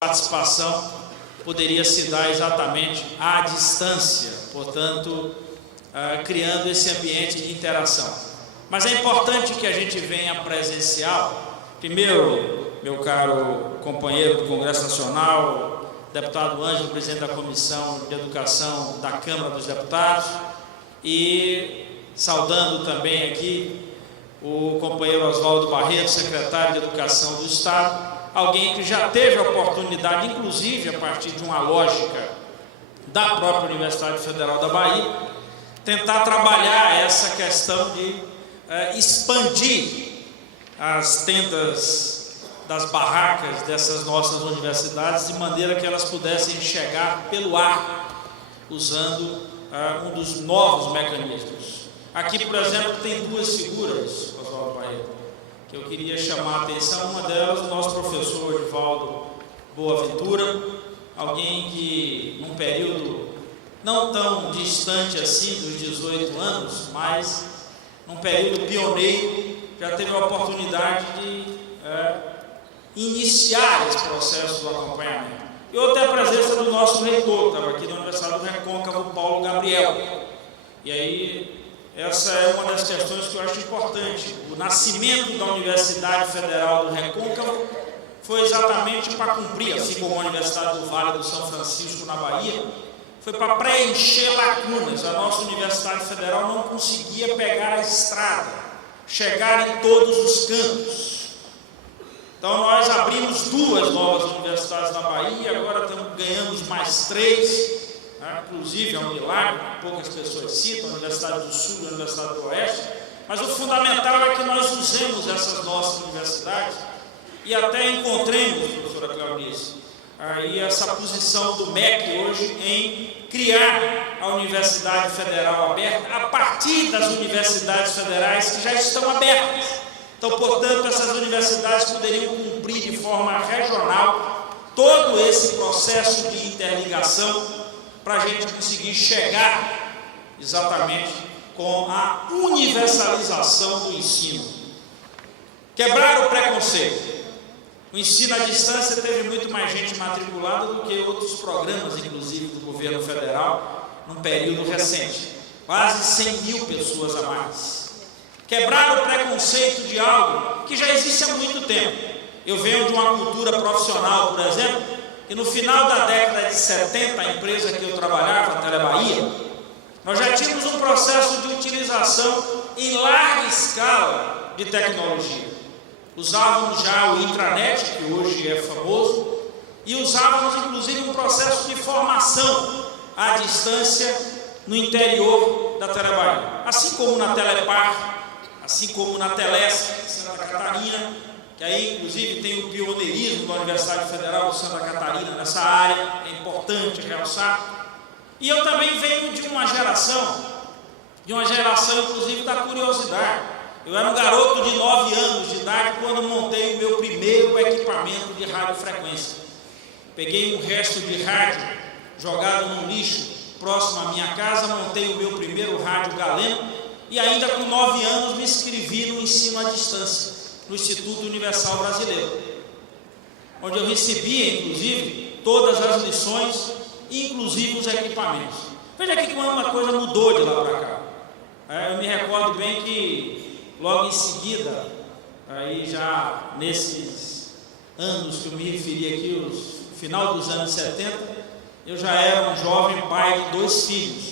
participação poderia se dar exatamente à distância, portanto, criando esse ambiente de interação. Mas é importante que a gente venha presencial. Primeiro, meu caro companheiro do Congresso Nacional, deputado Ângelo, presidente da Comissão de Educação da Câmara dos Deputados, e saudando também aqui o companheiro Oswaldo Barreto, secretário de Educação do Estado, alguém que já teve a oportunidade, inclusive a partir de uma lógica da própria Universidade Federal da Bahia, tentar trabalhar essa questão de expandir as tendas das barracas dessas nossas universidades, de maneira que elas pudessem chegar pelo ar, usando um dos novos mecanismos. Aqui, por exemplo, tem duas figuras, Oswaldo Barreto, que eu queria chamar a atenção. Uma delas, o nosso professor Edivaldo Boaventura, alguém que, num período não tão distante assim, dos 18 anos, mas num período pioneiro, já teve a oportunidade de iniciar esse processo do acompanhamento. E outra é a presença do nosso reitor, estava aqui na Universidade do Recôncavo, Paulo Gabriel. E aí, essa é uma das questões que eu acho importante. O nascimento da Universidade Federal do Recôncavo foi exatamente para cumprir, assim como a Universidade do Vale do São Francisco, na Bahia, foi para preencher lacunas. A nossa Universidade Federal não conseguia pegar a estrada, chegar em todos os cantos. Então, nós abrimos duas novas universidades na Bahia, agora ganhamos mais 3. Inclusive, é um milagre, poucas pessoas citam, a Universidade do Sul e a Universidade do Oeste, mas o fundamental é que nós usemos essas nossas universidades e até encontremos, professora Cleonice, aí essa posição do MEC hoje em criar a Universidade Federal aberta a partir das universidades federais que já estão abertas. Então, portanto, essas universidades poderiam cumprir de forma regional todo esse processo de interligação para a gente conseguir chegar exatamente com a universalização do ensino. Quebrar o preconceito. O ensino à distância teve muito mais gente matriculada do que outros programas, inclusive do governo federal, num período recente. Quase 100 mil pessoas a mais. Quebrar o preconceito de algo que já existe há muito tempo. Eu venho de uma cultura profissional, por exemplo, e no final da década de 70, a empresa que eu trabalhava, a Telebahia, nós já tínhamos um processo de utilização em larga escala de tecnologia. Usávamos já o intranet, que hoje é famoso, e usávamos inclusive um processo de formação à distância no interior da Telebahia. Assim como na Telepar, assim como na Telesc, Santa Catarina, que aí, inclusive, tem o pioneirismo da Universidade Federal de Santa Catarina nessa área, é importante realçar. E eu também venho de uma geração, inclusive, da curiosidade. Eu era um garoto de 9 anos de idade quando montei o meu primeiro equipamento de radiofrequência. Peguei um resto de rádio jogado num lixo próximo à minha casa, montei o meu primeiro rádio galeno e ainda com 9 anos me inscrevi no ensino à distância, no Instituto Universal Brasileiro, onde eu recebia, inclusive, todas as lições, inclusive os equipamentos. Veja aqui como uma coisa mudou de lá para cá. Eu me recordo bem que, logo em seguida, aí já nesses anos que eu me referi aqui, o final dos anos 70, eu já era um jovem pai de 2 filhos.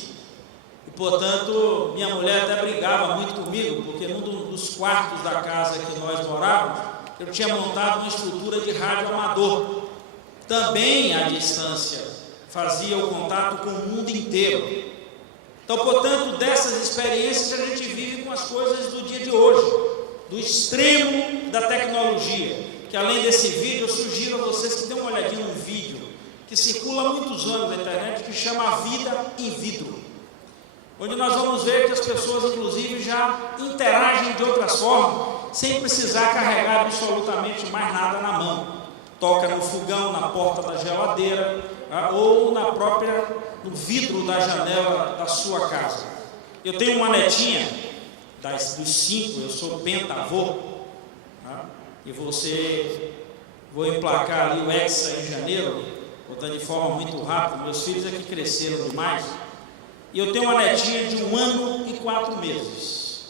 E, portanto, minha mulher até brigava muito comigo, porque num dos quartos da casa que nós morávamos, eu tinha montado uma estrutura de rádio amador. Também à distância, fazia o contato com o mundo inteiro. Então, portanto, dessas experiências a gente vive com as coisas do dia de hoje, do extremo da tecnologia, que além desse vídeo, eu sugiro a vocês que dêem uma olhadinha num vídeo que circula há muitos anos na internet, que chama A Vida in Vitro, onde nós vamos ver que as pessoas, inclusive, já interagem de outras formas, sem precisar carregar absolutamente mais nada na mão. Toca no fogão, na porta da geladeira, ou no vidro da janela da sua casa. Eu tenho uma netinha, dos 5, eu sou pentavô, e você vou emplacar ali o Hexa em janeiro, botando de forma muito rápida. Meus filhos aqui cresceram demais. E eu tenho uma netinha de 1 ano e 4 meses.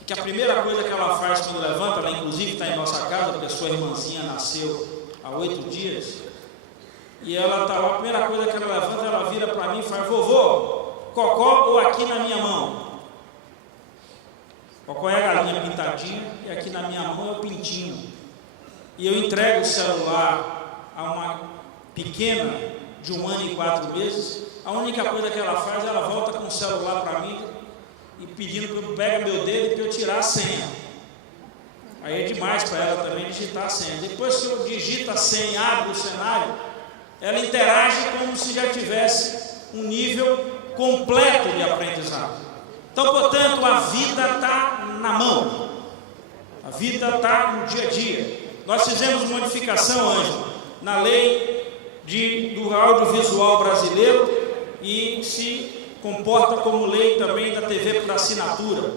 E que a primeira coisa que ela faz quando levanta, ela inclusive está em nossa casa, porque a sua irmãzinha nasceu há 8 dias. E ela está lá, a primeira coisa que ela levanta, ela vira para mim e faz: vovô, cocó ou aqui na minha mão? Cocó é a galinha pintadinha e aqui na minha mão é o pintinho. E eu entrego o celular a uma pequena de 1 ano e 4 meses. A única coisa que ela faz, ela volta com o celular para mim e pedindo para eu pegar meu dedo e para eu tirar a senha. Aí é demais para ela também digitar a senha. Depois que eu digito a senha, abro o cenário, ela interage como se já tivesse um nível completo de aprendizado. Então, portanto, a vida está na mão. A vida está no dia a dia. Nós fizemos modificação, Ângelo, na lei do audiovisual brasileiro e se comporta como lei também da TV por assinatura.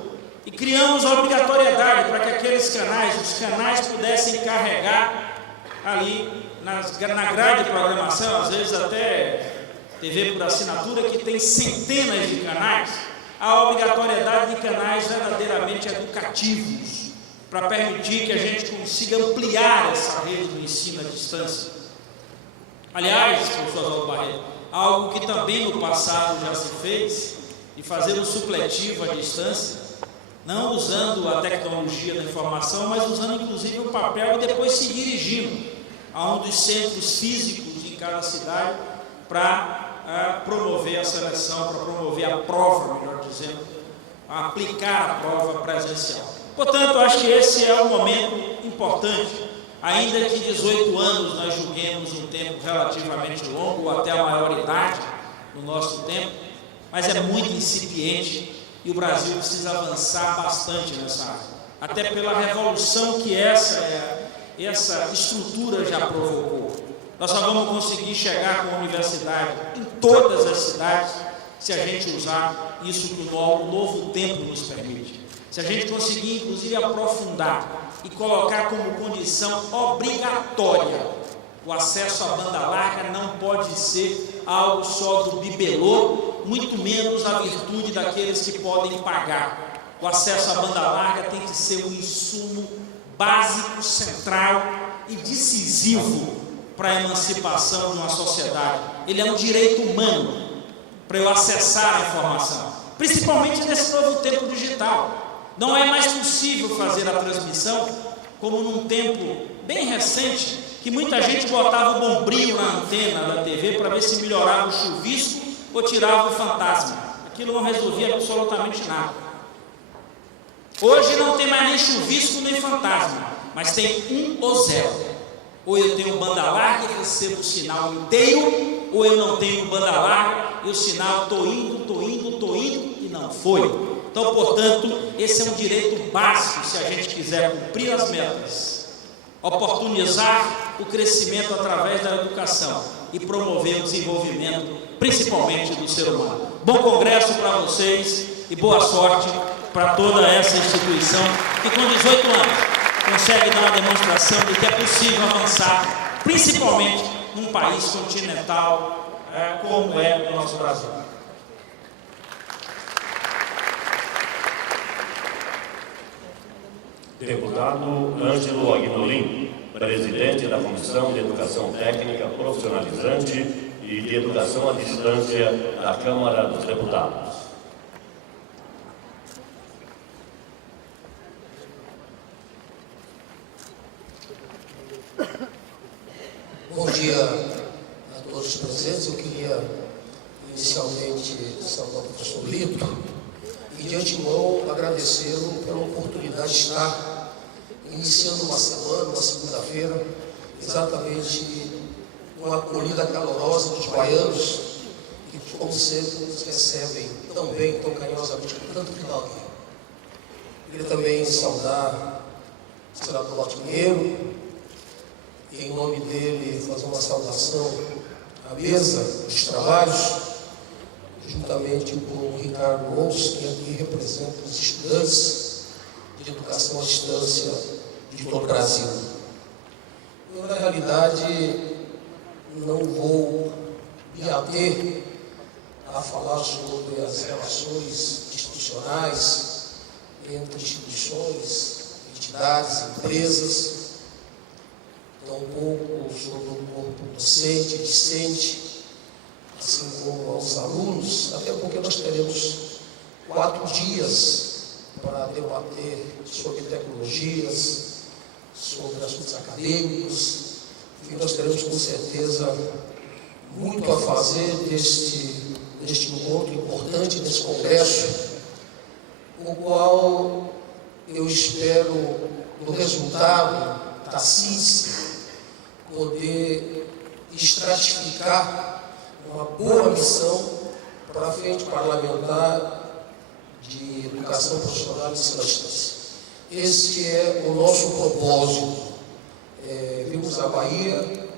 E criamos a obrigatoriedade para que aqueles canais, os canais pudessem carregar ali na grade de programação, às vezes até TV por assinatura, que tem centenas de canais, a obrigatoriedade de canais verdadeiramente educativos, para permitir que a gente consiga ampliar essa rede do ensino à distância. Aliás, professor Oswaldo Barreto, algo que também no passado já se fez, de fazer o supletivo à distância, não usando a tecnologia da informação, mas usando inclusive o papel e depois se dirigindo a um dos centros físicos em cada cidade para promover a seleção, para promover a prova, melhor dizendo, a aplicar a prova presencial. Portanto, acho que esse é um momento importante, ainda que 18 anos nós julguemos um tempo relativamente longo, ou até a maior idade no nosso tempo, mas é muito incipiente e o Brasil precisa avançar bastante nessa área, até pela revolução que essa estrutura já provocou. Nós só vamos conseguir chegar com a universidade em todas as cidades se a gente usar isso que o novo tempo nos permite. Se a gente conseguir, inclusive, aprofundar e colocar como condição obrigatória o acesso à banda larga, não pode ser algo só do bibelô, muito menos a virtude daqueles que podem pagar. O acesso à banda larga tem que ser um insumo básico, central e decisivo para a emancipação de uma sociedade. Ele é um direito humano para eu acessar a informação, principalmente nesse novo tempo digital. Não é mais possível fazer a transmissão como num tempo bem recente, que muita gente botava o bombril na antena da TV para ver se melhorava o chuvisco ou tirava o fantasma. Aquilo não resolvia absolutamente nada. Hoje não tem mais nem chuvisco nem fantasma, mas tem 1 ou 0. Ou eu tenho banda larga e recebo o sinal inteiro, ou eu não tenho banda larga e o sinal estou indo e não foi. Então, portanto, esse é um direito básico se a gente quiser cumprir as metas, oportunizar o crescimento através da educação e promover o desenvolvimento, principalmente do ser humano. Bom congresso para vocês e boa sorte para toda essa instituição que com 18 anos consegue dar uma demonstração de que é possível avançar, principalmente num país continental como é o nosso Brasil. Deputado Ângelo Aguinolin, presidente da Comissão de Educação Técnica Profissionalizante e de Educação à Distância da Câmara dos Deputados. Bom dia a todos os presentes. Eu queria inicialmente saudar o professor Lito e de antemão agradecê-lo pela oportunidade de estar iniciando uma semana, uma segunda-feira, exatamente com a acolhida calorosa dos baianos, que como sempre nos recebem tão bem, tão carinhosamente, com tanto carinho. Queria também saudar o senador Walter Pinheiro, e em nome dele fazer uma saudação à mesa dos trabalhos, juntamente com o Ricardo Mons, que aqui representa os estudantes de educação à distância de todo o Brasil. Eu, na realidade, não vou me ater a falar sobre as relações institucionais entre instituições, entidades, empresas, tampouco sobre o corpo docente, discente, assim como aos alunos, até porque nós teremos 4 dias para debater sobre tecnologias, sobre assuntos acadêmicos. E nós teremos com certeza muito a fazer deste encontro importante, desse congresso, o qual eu espero, no resultado da síntese, poder estratificar uma boa missão para a frente parlamentar de educação profissional e ensino à distância. Este é o nosso propósito. Vimos a Bahia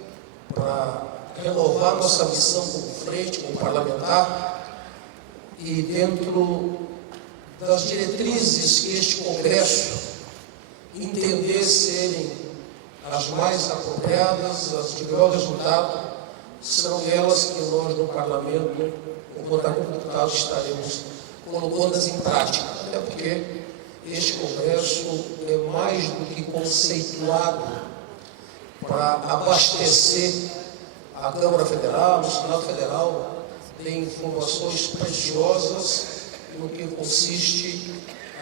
para renovar nossa missão como frente, como parlamentar, e dentro das diretrizes que este congresso entender serem as mais apropriadas, as de melhor resultado, são elas que nós no parlamento, enquanto deputados, estaremos colocando-as em prática, até porque este congresso é mais do que conceituado para abastecer a Câmara Federal, o Senado Federal, tem informações preciosas no que consiste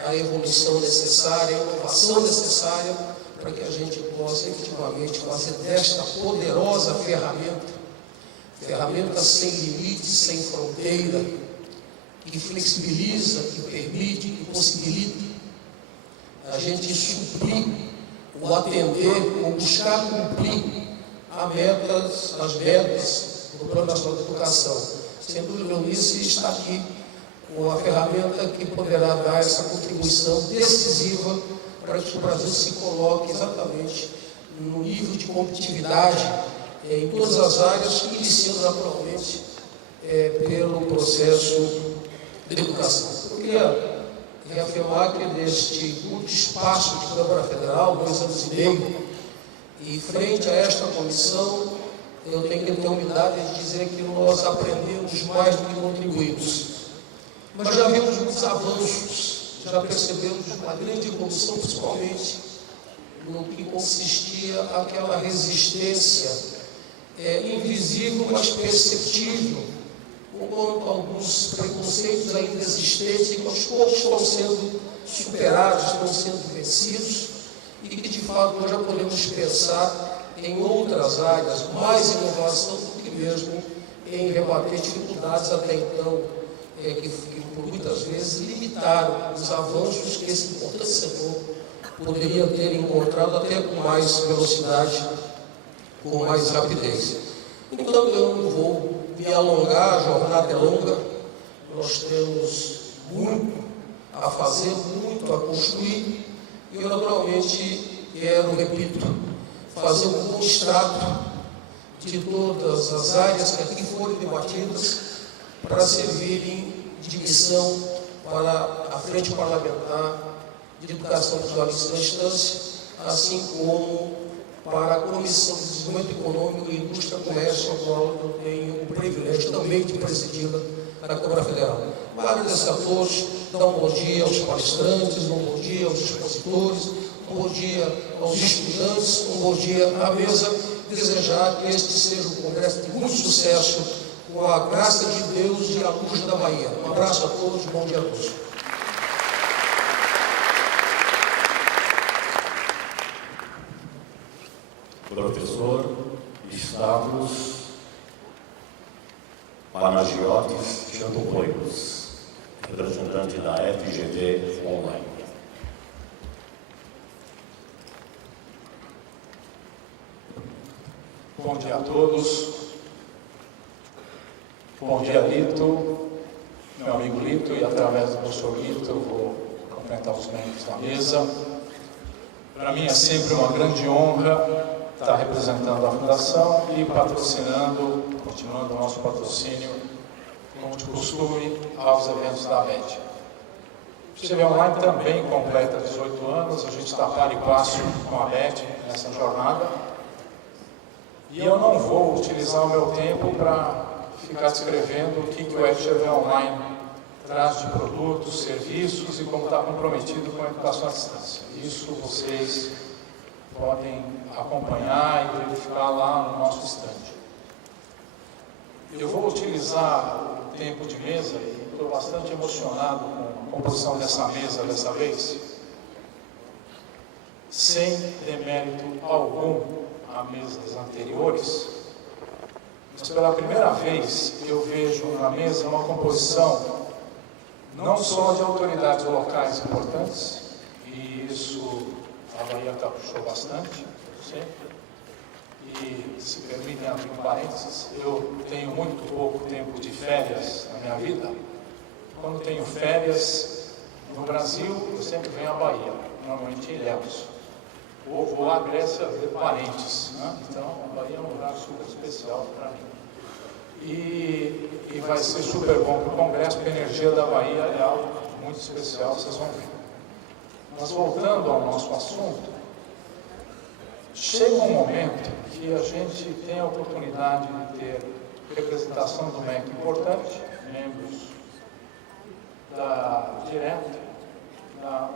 a evolução necessária, a inovação necessária para que a gente possa efetivamente fazer desta poderosa ferramenta sem limite, sem fronteira, que flexibiliza, que permite, que possibilita a gente suprir, ou atender, ou buscar cumprir as metas do Plano Nacional de Educação. Sem dúvida, Eunice está aqui com a ferramenta que poderá dar essa contribuição decisiva para que o Brasil se coloque exatamente no nível de competitividade em todas as áreas, iniciando naturalmente pelo processo de educação. Eu queria reafirmar que neste curto espaço de Câmara Federal, 2 anos e meio, e frente a esta comissão, eu tenho que ter a humildade de dizer que nós aprendemos mais do que contribuímos. Mas já vimos muitos avanços, já percebemos uma grande evolução, principalmente no que consistia aquela resistência invisível, mas perceptível, quanto a alguns preconceitos ainda existentes e que aos poucos estão sendo superados, estão sendo vencidos, e que de fato nós já podemos pensar em outras áreas, mais inovação do que mesmo em rebater dificuldades até então, que por muitas vezes limitaram os avanços que esse importante setor poderia ter encontrado até com mais velocidade, com mais rapidez. Então eu não vou me alongar, a jornada é longa, nós temos muito a fazer, muito a construir, e eu naturalmente quero, repito, fazer um bom extrato de todas as áreas que aqui foram debatidas para servirem de missão para a Frente Parlamentar de Educação Profissional e Ensino à Distância, assim como para a Comissão de Desenvolvimento Econômico e Indústria e Comércio, a qual eu tenho o privilégio também de presidi-la na Câmara Federal. Agradeço a todos, dar um bom dia aos palestrantes, um bom dia aos expositores, um bom dia aos estudantes, um bom dia à mesa, desejar que este seja um congresso de muito sucesso, com a graça de Deus e a luz da Bahia. Um abraço a todos, bom dia a todos. Professor Stavros Panagiotis Chantopoios, representante da FGV Online. Bom dia a todos. Bom dia, Lito, meu amigo Lito, e através do professor Lito eu vou cumprimentar os membros da mesa. Para mim é sempre uma grande honra estar representando a Fundação e patrocinando, continuando o nosso patrocínio, como de costume, aos eventos da ABET. O FGV Online também completa 18 anos, a gente está par e passo com a ABET nessa jornada. E eu não vou utilizar o meu tempo para ficar descrevendo o que o FGV Online traz de produtos, serviços e como está comprometido com a educação à distância. Isso vocês podem acompanhar e verificar lá no nosso estande. Eu vou utilizar o tempo de mesa e estou bastante emocionado com a composição dessa mesa dessa vez, sem demérito algum a mesas anteriores, mas pela primeira vez eu vejo na mesa uma composição não só de autoridades locais importantes, e isso a Bahia caprichou bastante, sempre. E, se permitem abrir um parênteses, eu tenho muito pouco tempo de férias na minha vida. Quando tenho férias no Brasil, eu sempre venho à Bahia, normalmente em Ilhéus. Ou vou à Grécia ver parentes, né? Então a Bahia é um lugar super especial para mim. E vai ser super bom para o Congresso, porque a energia da Bahia é algo muito especial, vocês vão ver. Mas voltando ao nosso assunto, chega um momento que a gente tem a oportunidade de ter representação do MEC importante, membros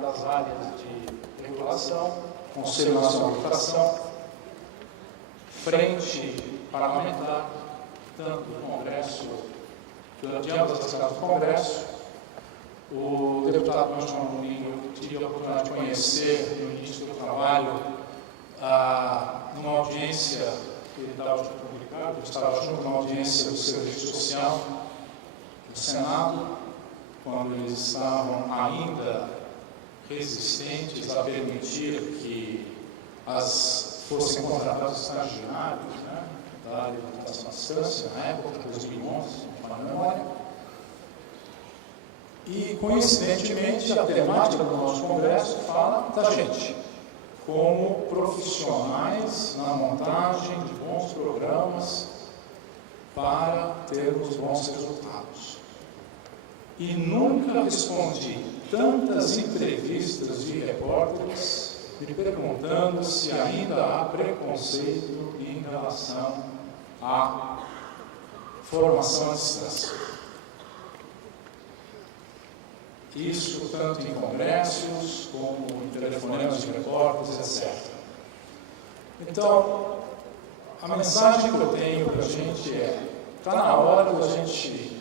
das áreas de regulação, Conselho Nacional de Educação, frente parlamentar, tanto do Congresso, de ambas as casas do Congresso. O deputado João Mourinho, eu tive a oportunidade de conhecer no início do trabalho, numa audiência que ele estava publicado, eu estava junto numa audiência do Serviço Social do Senado, quando eles estavam ainda resistentes a permitir que fossem contratados estagiários, né, da área de educação à distância, na época, 2011, na memória. E, coincidentemente, a temática do nosso congresso fala da gente, como profissionais na montagem de bons programas para termos bons resultados. E nunca respondi tantas entrevistas de repórteres me perguntando se ainda há preconceito em relação à formação à distância. Isso tanto em congressos, como em telefonemas de repórteres, etc. Então, a mensagem que eu tenho para a gente está na hora da gente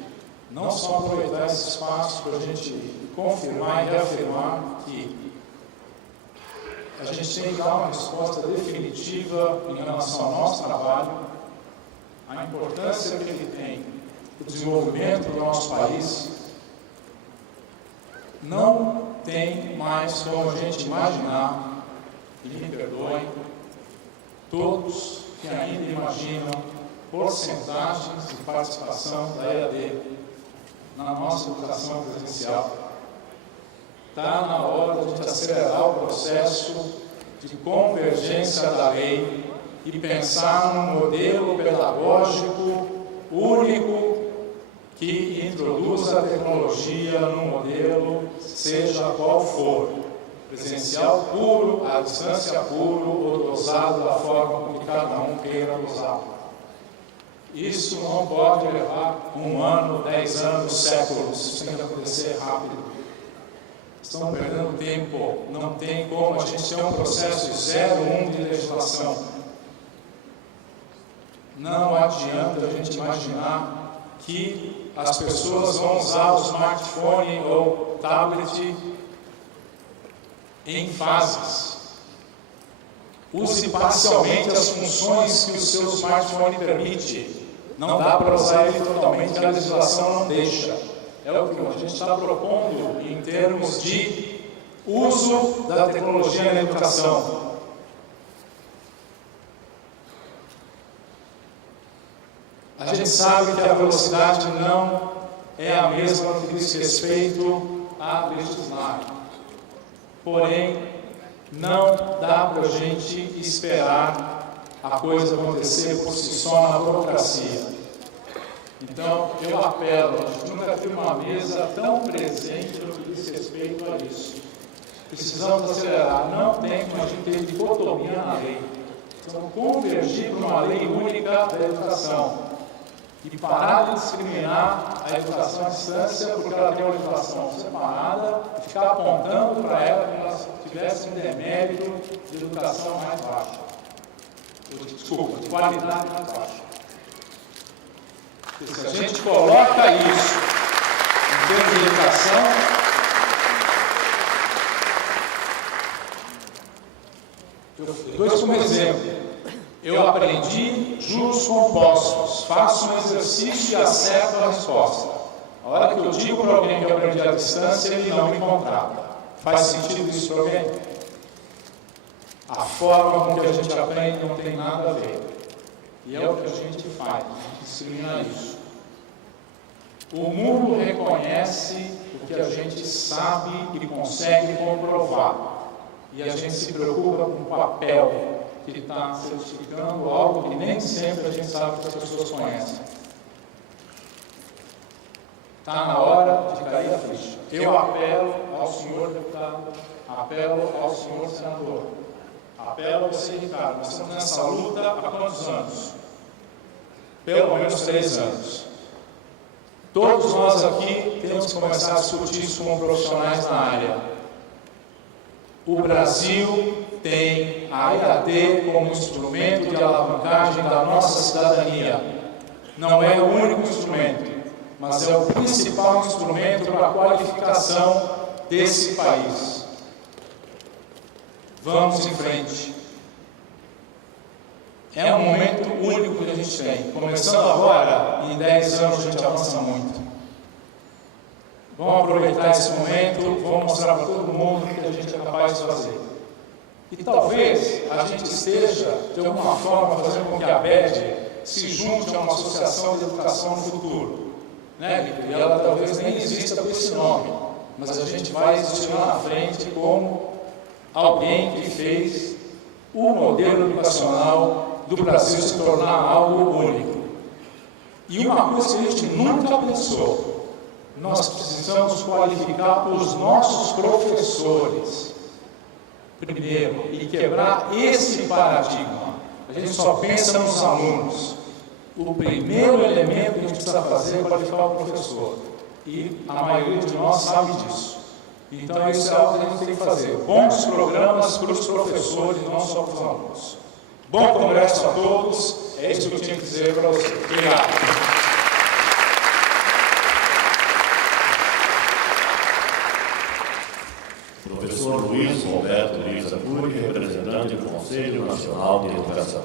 não só aproveitar esse espaço para a gente confirmar e reafirmar que a gente tem que dar uma resposta definitiva em relação ao nosso trabalho, a importância que ele tem para o desenvolvimento do nosso país. Não tem mais como a gente imaginar, e me perdoem, todos que ainda imaginam porcentagens de participação da EAD na nossa educação presencial. Está na hora de a gente acelerar o processo de convergência da lei e pensar num modelo pedagógico único que introduza a tecnologia num modelo, seja qual for, presencial puro, à distância puro, ou dosado da forma como cada um queira dosá-lo. Isso não pode levar 1 ano, 10 anos, séculos, isso tem que acontecer rápido. Estão perdendo tempo, não tem como a gente ter um processo 01 de legislação. Não adianta a gente imaginar que as pessoas vão usar o smartphone ou tablet em fases. Use parcialmente as funções que o seu smartphone permite. Não dá para usar ele totalmente, que a legislação não deixa. É o que a gente está propondo em termos de uso da tecnologia na educação. A gente sabe que a velocidade não é a mesma no que diz respeito a legislar. Porém, não dá para a gente esperar a coisa acontecer por si só na burocracia. Então, eu apelo, a gente nunca teve uma mesa tão presente no que diz respeito a isso. Precisamos acelerar, não tem como a gente ter dicotomia na lei. precisamos convergir para uma lei única da educação e parar de discriminar a educação à distância porque ela tem uma legislação separada e ficar apontando para ela que ela tivesse um demérito de educação mais baixa. Desculpa, de qualidade mais baixa. Porque se a gente coloca isso em termos de educação, eu dou isso como exemplo. Eu aprendi juros compostos, faço um exercício e acerto a resposta. A hora que eu digo para alguém que eu aprendi à distância, ele não me contrata. Faz sentido isso para alguém? A forma com que a gente aprende não tem nada a ver. E é o que a gente faz, a gente discrimina isso. O mundo reconhece o que a gente sabe e consegue comprovar. E a gente se preocupa com o papel que está certificando algo que nem sempre a gente sabe que as pessoas conhecem. Está na hora de cair a ficha. Eu apelo ao senhor deputado, apelo ao senhor senador, apelo a você, Ricardo. Nós estamos nessa luta há quantos anos? Pelo menos 3 anos. Todos nós aqui temos que começar a discutir isso com profissionais na área. O Brasil tem a EAD como instrumento de alavancagem da nossa cidadania. Não é o único instrumento, mas é o principal instrumento para a qualificação desse país. Vamos em frente. É um momento único que a gente tem. Começando agora, em 10 anos a gente avança muito. Vamos aproveitar esse momento, vamos mostrar para todo mundo o que a gente é capaz de fazer. E talvez a gente esteja, de alguma forma, fazendo com que a ABED se junte a uma associação de educação no futuro. Né? E ela talvez nem exista com esse nome, mas a gente vai existir lá na frente como alguém que fez o modelo educacional do Brasil se tornar algo único. E uma coisa que a gente nunca pensou, nós precisamos qualificar os nossos professores primeiro e quebrar esse paradigma. A gente só pensa nos alunos. O primeiro elemento que a gente precisa fazer é qualificar o professor. E a maioria de nós sabe disso. Então isso é algo que a gente tem que fazer. Bons programas para os professores, não só para os alunos. Bom congresso a todos. É isso que eu tinha que dizer para vocês. Obrigado. Professor Luiz Roberto Lisa Cury, representante do Conselho Nacional de Educação.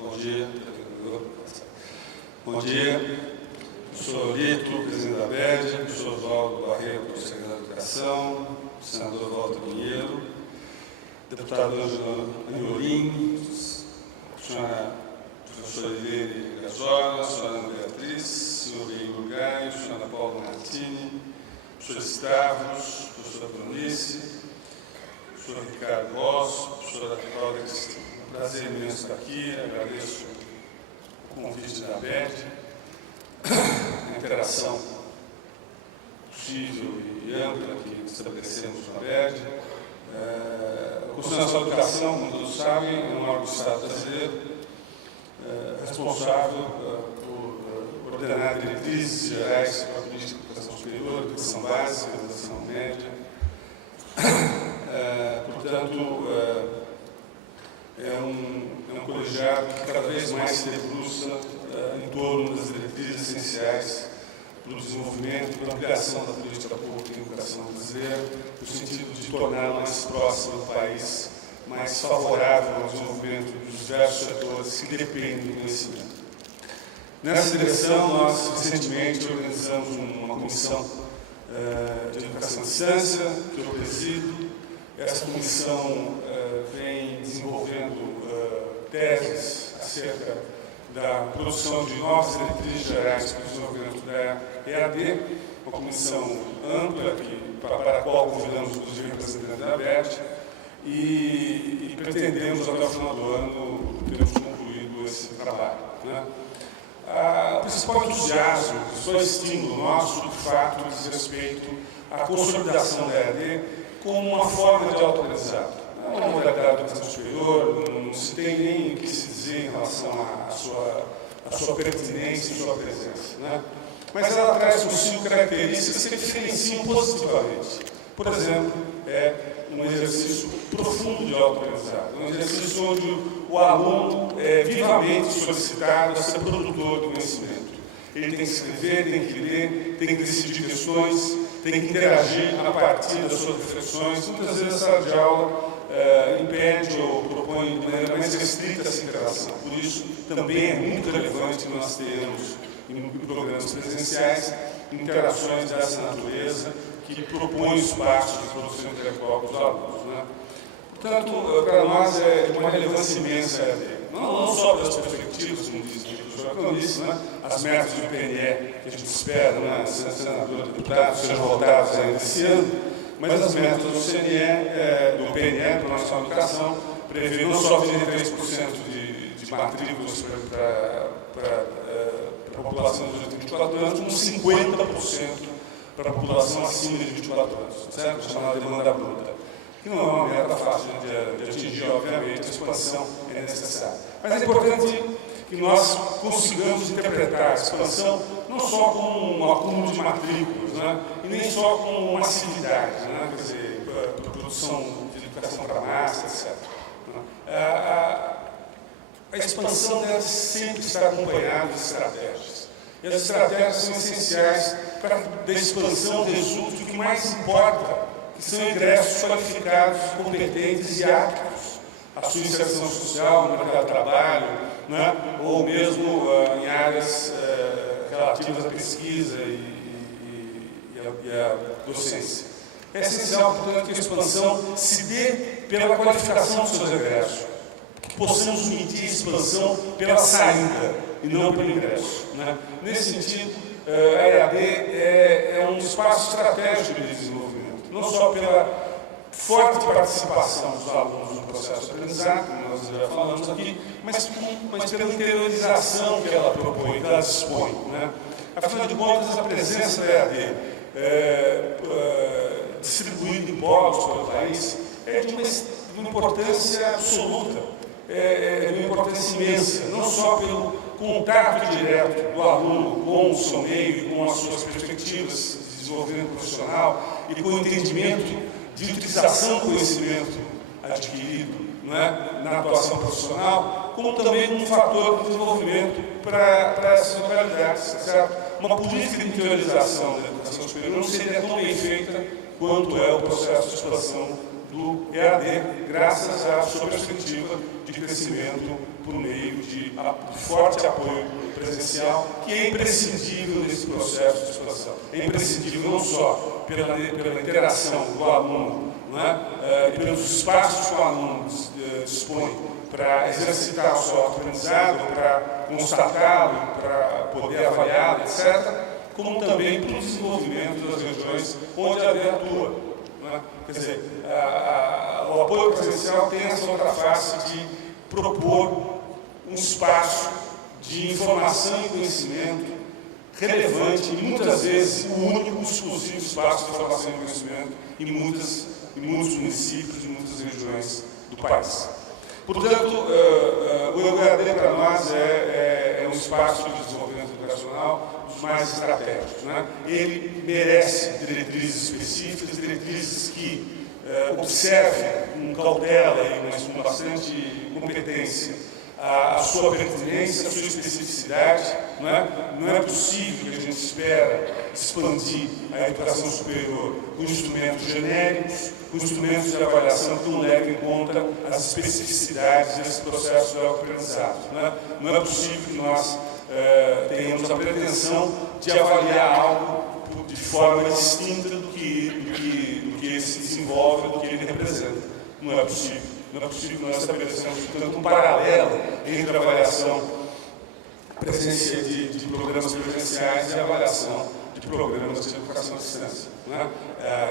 Bom dia. Bom dia. Professor Lito, presidente da ABED, professor Oswaldo Barreto, secretário de Educação, senador Walter Pinheiro, deputado Ângelo Anholim, senhora professora Irene Gazola, senhora Ana Beatriz, senhor Igor Gaio, senhora Paula Martini, professor Stavros, professora Brunice, professor Ricardo Rosso, professora Cláudia Cristina. Prazer imenso estar aqui, agradeço o convite da ABED, a interação possível e ampla que estabelecemos na ABED. O Conselho Nacional de Educação, como todos sabem, é um órgão do Estado brasileiro responsável por ordenar diretrizes gerais para a política de educação superior, educação básica, educação média. Portanto, é um colegiado que cada vez mais se debruça em torno das diretrizes essenciais para o desenvolvimento e para a ampliação da política pública de educação brasileira, no sentido de torná-la mais próxima do país, mais favorável ao desenvolvimento dos diversos setores que dependem do conhecimento. Nessa direção, nós recentemente organizamos uma comissão de educação à distância, que eu presido. Essa comissão vem desenvolvendo teses acerca da produção de novas diretrizes gerais para o desenvolvimento da EAD, uma comissão ampla para a qual convidamos inclusive representantes da ABED e pretendemos até o final do ano termos concluído esse trabalho. Né? principal entusiasmo, o principal estímulo nosso, de fato, diz respeito à consolidação da EAD como uma forma de autoaprendizado. Não é uma modalidade de educação superior, não se tem nem o que se dizer em relação à sua pertinência e sua presença, né? Mas ela traz consigo características que diferenciam positivamente. Por exemplo, é um exercício profundo de autoaprendizado, um exercício onde o aluno é vivamente solicitado a ser produtor do conhecimento. Ele tem que escrever, tem que ler, tem que decidir questões, tem que interagir a partir das suas reflexões. Muitas vezes a sala de aula impede ou propõe de maneira mais restrita essa interação. Por isso, também é muito relevante que nós tenhamos, em programas presenciais, interações dessa natureza que propõem espaços de produção intelectual para os alunos, né? Portanto, para nós é de uma relevância imensa, não só pelas perspectivas, como diz o professor Clonice, né? As metas do PNE que a gente espera, né? Senador, deputado, sejam votadas ainda esse ano, mas as metas do CNE, do PNE, do Nacional de Educação, prevê não só 23% de matrículas para a população de 24 anos, como 50% para a população acima de 24 anos, certo? Chamada demanda bruta. Que não é uma meta fácil de atingir, obviamente, a expansão é necessária. Mas é importante que nós consigamos interpretar a expansão não só como um acúmulo de matrículas, né? E nem só como uma massividade, né? Quer dizer, produção de educação para massa, etc. A expansão deve sempre estar acompanhada de estratégias. E as estratégias são essenciais para que da expansão resulte o que mais importa, que são ingressos qualificados, competentes e aptos à sua inserção social no mercado de trabalho, né? Ou mesmo em áreas relativas à pesquisa e à docência. É essencial, portanto, que a expansão se dê pela qualificação dos seus egressos, que possamos medir a expansão pela saída e não pelo ingresso, né? Nesse sentido, a EAD é um espaço estratégico de desenvolvimento, não só pela forte participação dos alunos no processo de aprendizado, como nós já falamos aqui, mas pela interiorização que ela propõe, que ela dispõe, né? Afinal de contas, a presença da EAD distribuída em polos pelo país é de uma importância absoluta, de uma importância imensa, não só pelo contato direto do aluno com o seu meio, com as suas perspectivas de desenvolvimento profissional e com o entendimento de utilização do conhecimento adquirido, não é, na atuação profissional, como também um fator de desenvolvimento para essas localidades, certo? Uma política de interiorização da educação superior não seria tão bem feita quanto é o processo de expansão do EAD, graças à sua perspectiva de crescimento por meio de forte apoio presencial, que é imprescindível nesse processo de expansão. É imprescindível não só pela interação do aluno, não é? E pelos espaços que o aluno dispõe para exercitar o seu autoaprendizado, para constatá-lo, para poder avaliá-lo, etc., como também para o desenvolvimento das regiões onde a EAD atua. Né? Quer dizer, o apoio presencial tem essa outra face de propor um espaço de informação e conhecimento relevante e muitas vezes o único exclusivo espaço de informação e conhecimento em muitos municípios e muitas regiões do país. Portanto, o EAD para nós é um espaço de desenvolvimento educacional dos mais estratégicos, né? Ele merece diretrizes específicas, diretrizes que observem com cautela mas com bastante competência a sua pertinência, a sua especificidade. Não é possível que a gente espera expandir a educação superior com instrumentos genéricos, com instrumentos de avaliação que não levem em conta as especificidades desse processo de aprendizado. Não é possível que nós tenhamos a pretensão de avaliar algo de forma distinta do que ele se desenvolve, do que ele representa. Não é possível. Não é possível que nós estabelecemos, portanto, um paralelo entre a avaliação de programas presenciais e a avaliação de programas de educação à distância.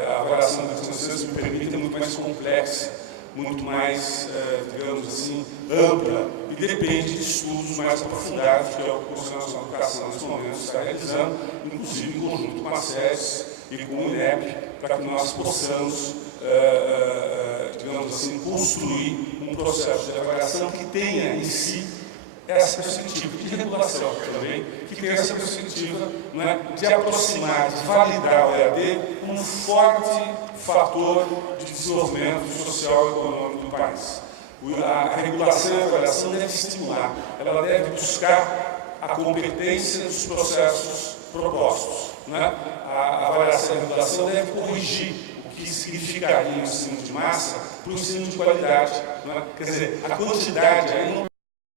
A avaliação da educação à distância me permite muito mais complexa, muito mais, digamos assim, ampla e depende de estudos mais aprofundados que o Conselho Nacional de Educação nesse momento está realizando, inclusive em conjunto com a SES e com o INEP, para que nós possamos, digamos assim, construir um processo de avaliação que tenha em si essa perspectiva de regulação também, que tenha essa perspectiva, não é, de aproximar, de validar o EAD como um forte fator de desenvolvimento social e econômico do país. A regulação e a avaliação deve estimular, ela deve buscar a competência dos processos propostos. Não é? A avaliação e a regulação deve corrigir o que significaria o ensino de massa para o ensino de qualidade. Não é? Quer dizer, a quantidade aí não